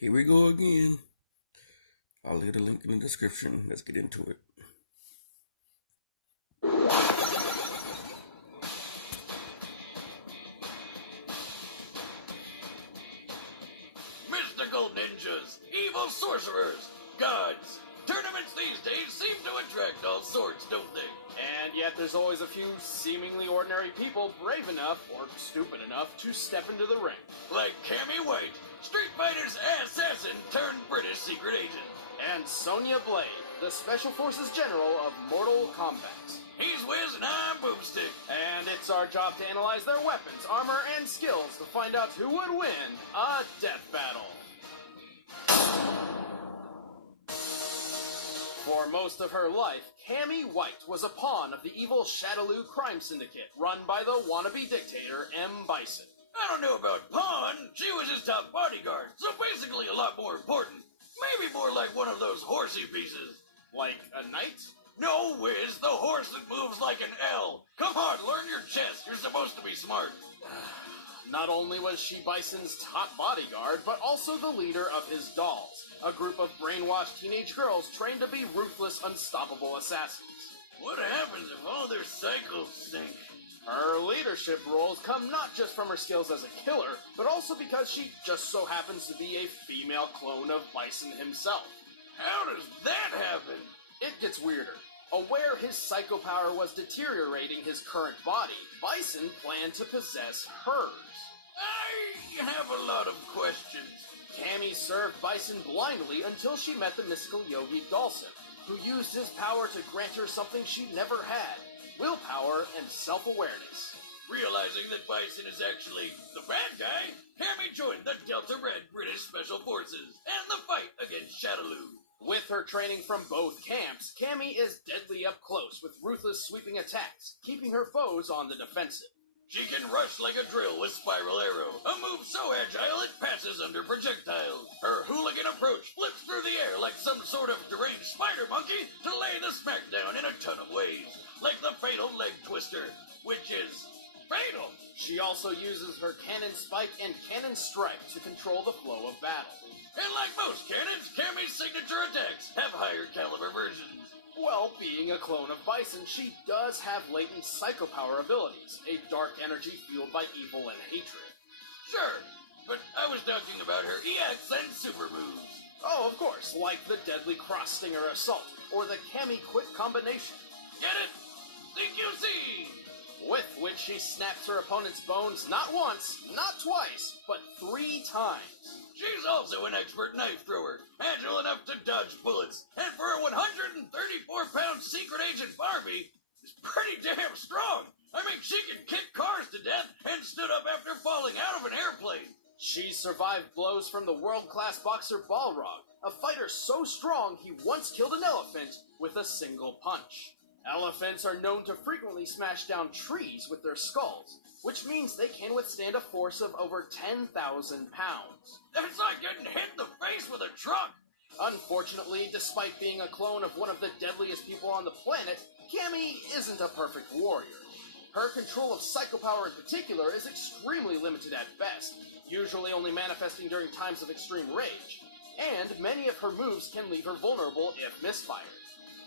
Here we go again. I'll leave a link in the description. Let's get into it. Mystical ninjas, evil sorcerers, gods. Tournaments these days seem to attract all sorts, don't they? And yet there's always a few seemingly ordinary people brave enough, or stupid enough, to step into the ring. Like Cammy White, Street Fighter's assassin turned British secret agent. And Sonya Blade, the Special Forces General of Mortal Kombat. He's Wiz and I'm Boomstick. And it's our job to analyze their weapons, armor, and skills to find out who would win a death battle. For most of her life, Cammy White was a pawn of the evil Shadaloo crime syndicate run by the wannabe dictator M. Bison. I don't know about pawn, she was his top bodyguard, so basically a lot more important. Maybe more like one of those horsey pieces. Like a knight? No, Wiz, the horse that moves like an L. Come on, learn your chess, you're supposed to be smart. Not only was she Bison's top bodyguard, but also the leader of his dolls, a group of brainwashed teenage girls trained to be ruthless, unstoppable assassins. What happens if all their cycles sink? Her leadership roles come not just from her skills as a killer, but also because she just so happens to be a female clone of Bison himself. How does that happen? It gets weirder. Aware his psycho power was deteriorating his current body, Bison planned to possess hers. I have a lot of questions. Cammy served Bison blindly until she met the mystical yogi Dhalsim, who used his power to grant her something she never had: willpower and self-awareness. Realizing that Bison is actually the bad guy, Cammy joined the Delta Red British Special Forces and the fight against Shadaloo. With her training from both camps, Cammy is deadly up close with ruthless sweeping attacks, keeping her foes on the defensive. She can rush like a drill with Spiral Arrow, a move so agile it passes under projectiles. Her hooligan approach flips through the air like some sort of deranged spider monkey to lay the smackdown in a ton of ways, like the fatal leg twister, which is fatal. She also uses her cannon spike and cannon strike to control the flow of battle. And like most cannons, Cammy's signature attacks have higher caliber versions. Well, being a clone of Bison, she does have latent psycho power abilities, a dark energy fueled by evil and hatred. Sure, but I was talking about her EX and super moves. Oh, of course, like the deadly cross stinger assault, or the Cammy quick combination. Get it? CQC! With which she snaps her opponent's bones not once, not twice, but 3 times. She's also an expert knife thrower, agile enough to dodge bullets, and for a 134-pound secret agent Barbie, is pretty damn strong. I mean, she can kick cars to death and stood up after falling out of an airplane. She survived blows from the world-class boxer Balrog, a fighter so strong he once killed an elephant with a single punch. Elephants are known to frequently smash down trees with their skulls, which means they can withstand a force of over 10,000 pounds. That's like getting hit in the face with a truck. Unfortunately, despite being a clone of one of the deadliest people on the planet, Cammy isn't a perfect warrior. Her control of psycho power in particular is extremely limited at best, usually only manifesting during times of extreme rage, and many of her moves can leave her vulnerable if misfired.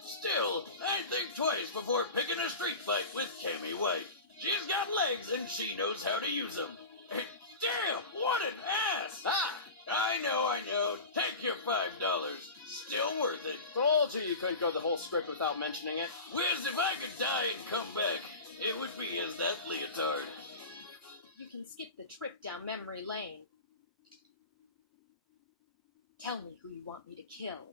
Still, I'd think twice before picking a street fight with Cammy White. She's got legs and she knows how to use them. And damn, what an ass! Ah! I know. Take your $5. Still worth it. Told you couldn't go the whole script without mentioning it. Wiz, if I could die and come back, it would be as that leotard. You can skip the trip down memory lane. Tell me who you want me to kill.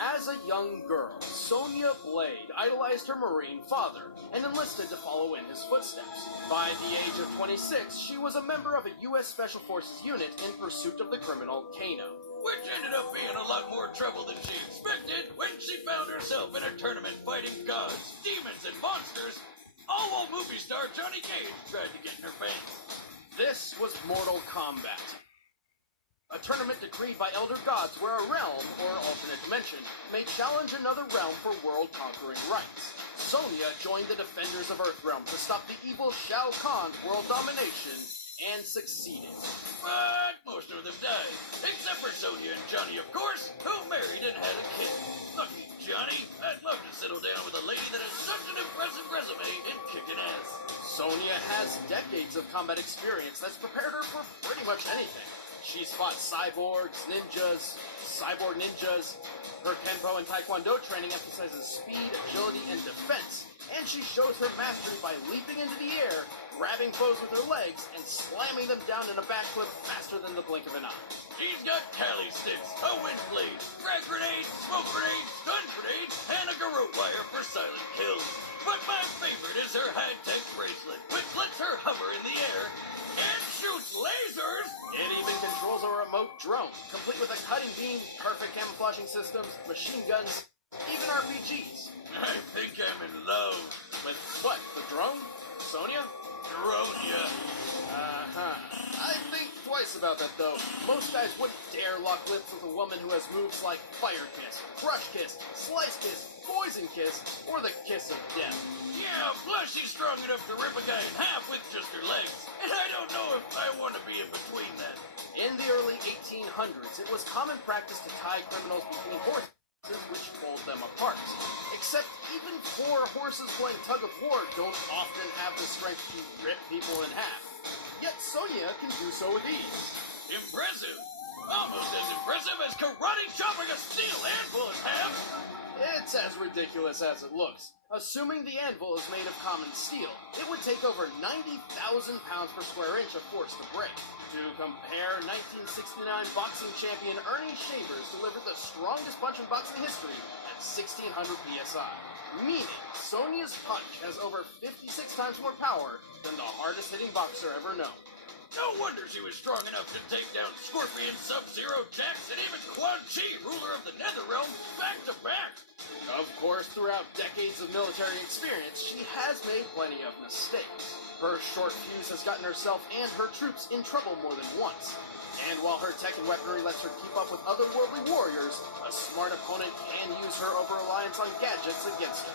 As a young girl, Sonya Blade idolized her Marine father and enlisted to follow in his footsteps. By the age of 26, she was a member of a U.S. Special Forces unit in pursuit of the criminal Kano. Which ended up being a lot more trouble than she expected when she found herself in a tournament fighting gods, demons, and monsters, all while movie star Johnny Cage tried to get in her pants. This was Mortal Kombat, a tournament decreed by elder gods where a realm, or alternate dimension, may challenge another realm for world-conquering rights. Sonya joined the defenders of Earthrealm to stop the evil Shao Kahn's world domination and succeeded. But most of them died, except for Sonya and Johnny, of course, who married and had a kid. Lucky Johnny. I'd love to settle down with a lady that has such an impressive resume in kicking ass. Sonya has decades of combat experience that's prepared her for pretty much anything. She's fought cyborg ninjas. Her Kenpo and Taekwondo training emphasizes speed, agility, and defense. And she shows her mastery by leaping into the air, grabbing foes with her legs, and slamming them down in a backflip faster than the blink of an eye. She's got Cali sticks, a wind blade, frag grenades, smoke grenades, stun grenades, and a garrote wire for silent kills. But my favorite is her high-tech bracelet, which lets her hover in the air and shoots lasers! It even controls a remote drone, complete with a cutting beam, perfect camouflaging systems, machine guns, even RPGs. I think I'm in love. With what, the drone? Sonya? Drone, yeah. I think twice about that, though. Most guys wouldn't dare lock lips with a woman who has moves like Fire Kiss, Crush Kiss, Slice Kiss, Poison Kiss, or the Kiss of Death. Yeah, plus she's strong enough to rip a guy in half with just her legs. And I don't know if I want to be in between that. In the early 1800s, it was common practice to tie criminals between horses, which pulled them apart. Except even four horses playing tug of war don't often have the strength to rip people in half. Yet Sonya can do so with ease. Impressive. Almost as impressive as karate chopping a steel anvil in half. It's as ridiculous as it looks. Assuming the anvil is made of common steel, it would take over 90,000 pounds per square inch of force to break. To compare, 1969 boxing champion Ernie Shavers delivered the strongest punch in boxing history at 1,600 psi. Meaning, Sonya's punch has over 56 times more power than the hardest-hitting boxer ever known. No wonder she was strong enough to take down Scorpion, Sub-Zero, Jax, and even Quan Chi, ruler of the Netherrealm, back to back. Of course, throughout decades of military experience, she has made plenty of mistakes. Her short fuse has gotten herself and her troops in trouble more than once. And while her tech and weaponry lets her keep up with otherworldly warriors, a smart opponent can use her over-reliance on gadgets against her.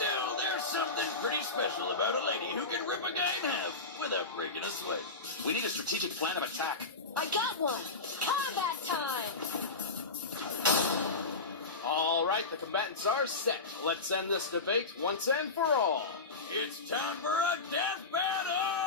Still, there's something pretty special about a lady who can rip a guy in half without breaking a sweat. We need a strategic plan of attack. I got one! Combat time! All right, the combatants are set. Let's end this debate once and for all. It's time for a death battle!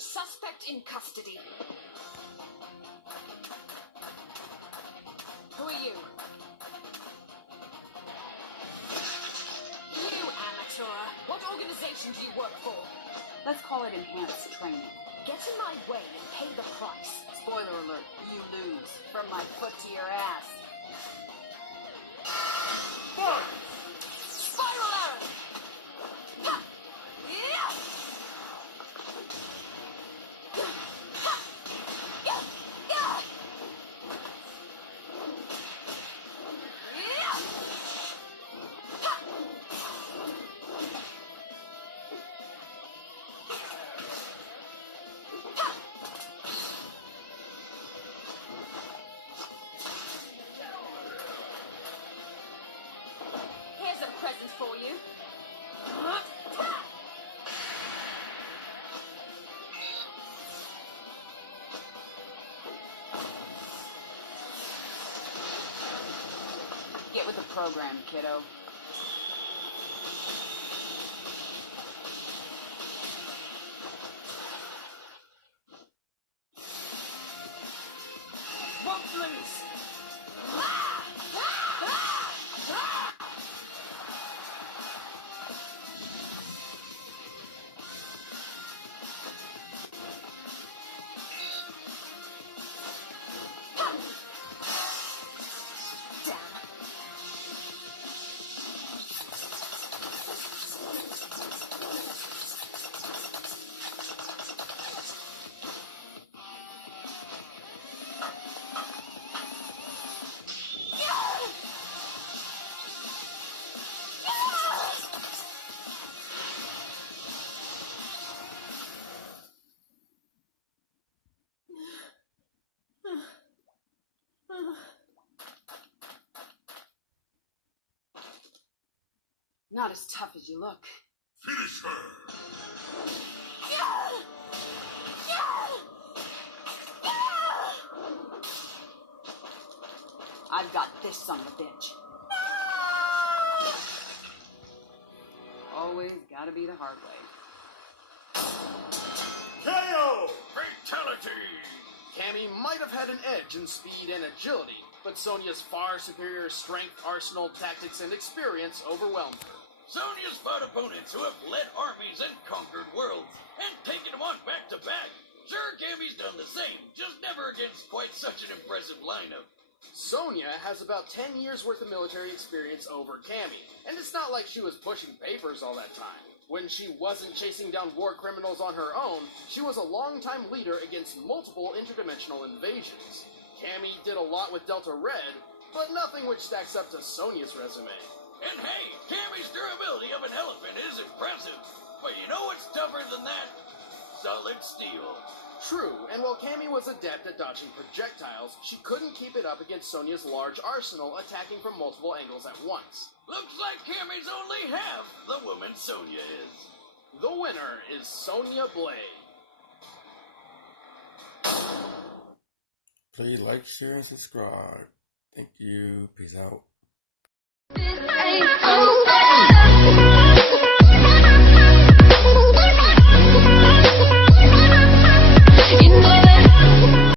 Suspect in custody. Who are you? You amateur. What organization do you work for? Let's call it enhanced training. Get in my way and pay the price. Spoiler alert, you lose. From my foot to your ass. Fuck! Spiral arrow! Ha! Yeah! Ha! Yeah! Yeah! Yeah! Ha! Ha! Here's a present for you. Ha! Get with the program, kiddo. Won't lose. Ah! Ah! Ah! Ah! Ha! Damn. Not as tough as you look. Finish her! I've got this son of a bitch. Always gotta be the hard way. KO! Fatality! Cammy might have had an edge in speed and agility, but Sonya's far superior strength, arsenal, tactics, and experience overwhelmed her. Sonya's fought opponents who have led armies and conquered worlds, and taken them on back to back. Sure, Cammy's done the same, just never against quite such an impressive lineup. Sonya has about 10 years worth of military experience over Cammy, and it's not like she was pushing papers all that time. When she wasn't chasing down war criminals on her own, she was a longtime leader against multiple interdimensional invasions. Cammy did a lot with Delta Red, but nothing which stacks up to Sonya's resume. And hey, Cammy's durability of an elephant is impressive. But you know what's tougher than that? Solid steel. True, and while Cammy was adept at dodging projectiles, she couldn't keep it up against Sonya's large arsenal attacking from multiple angles at once. Looks like Cammy's only half the woman Sonya is. The winner is Sonya Blade. Please like, share, and subscribe. Thank you. Peace out. This ain't Kombat.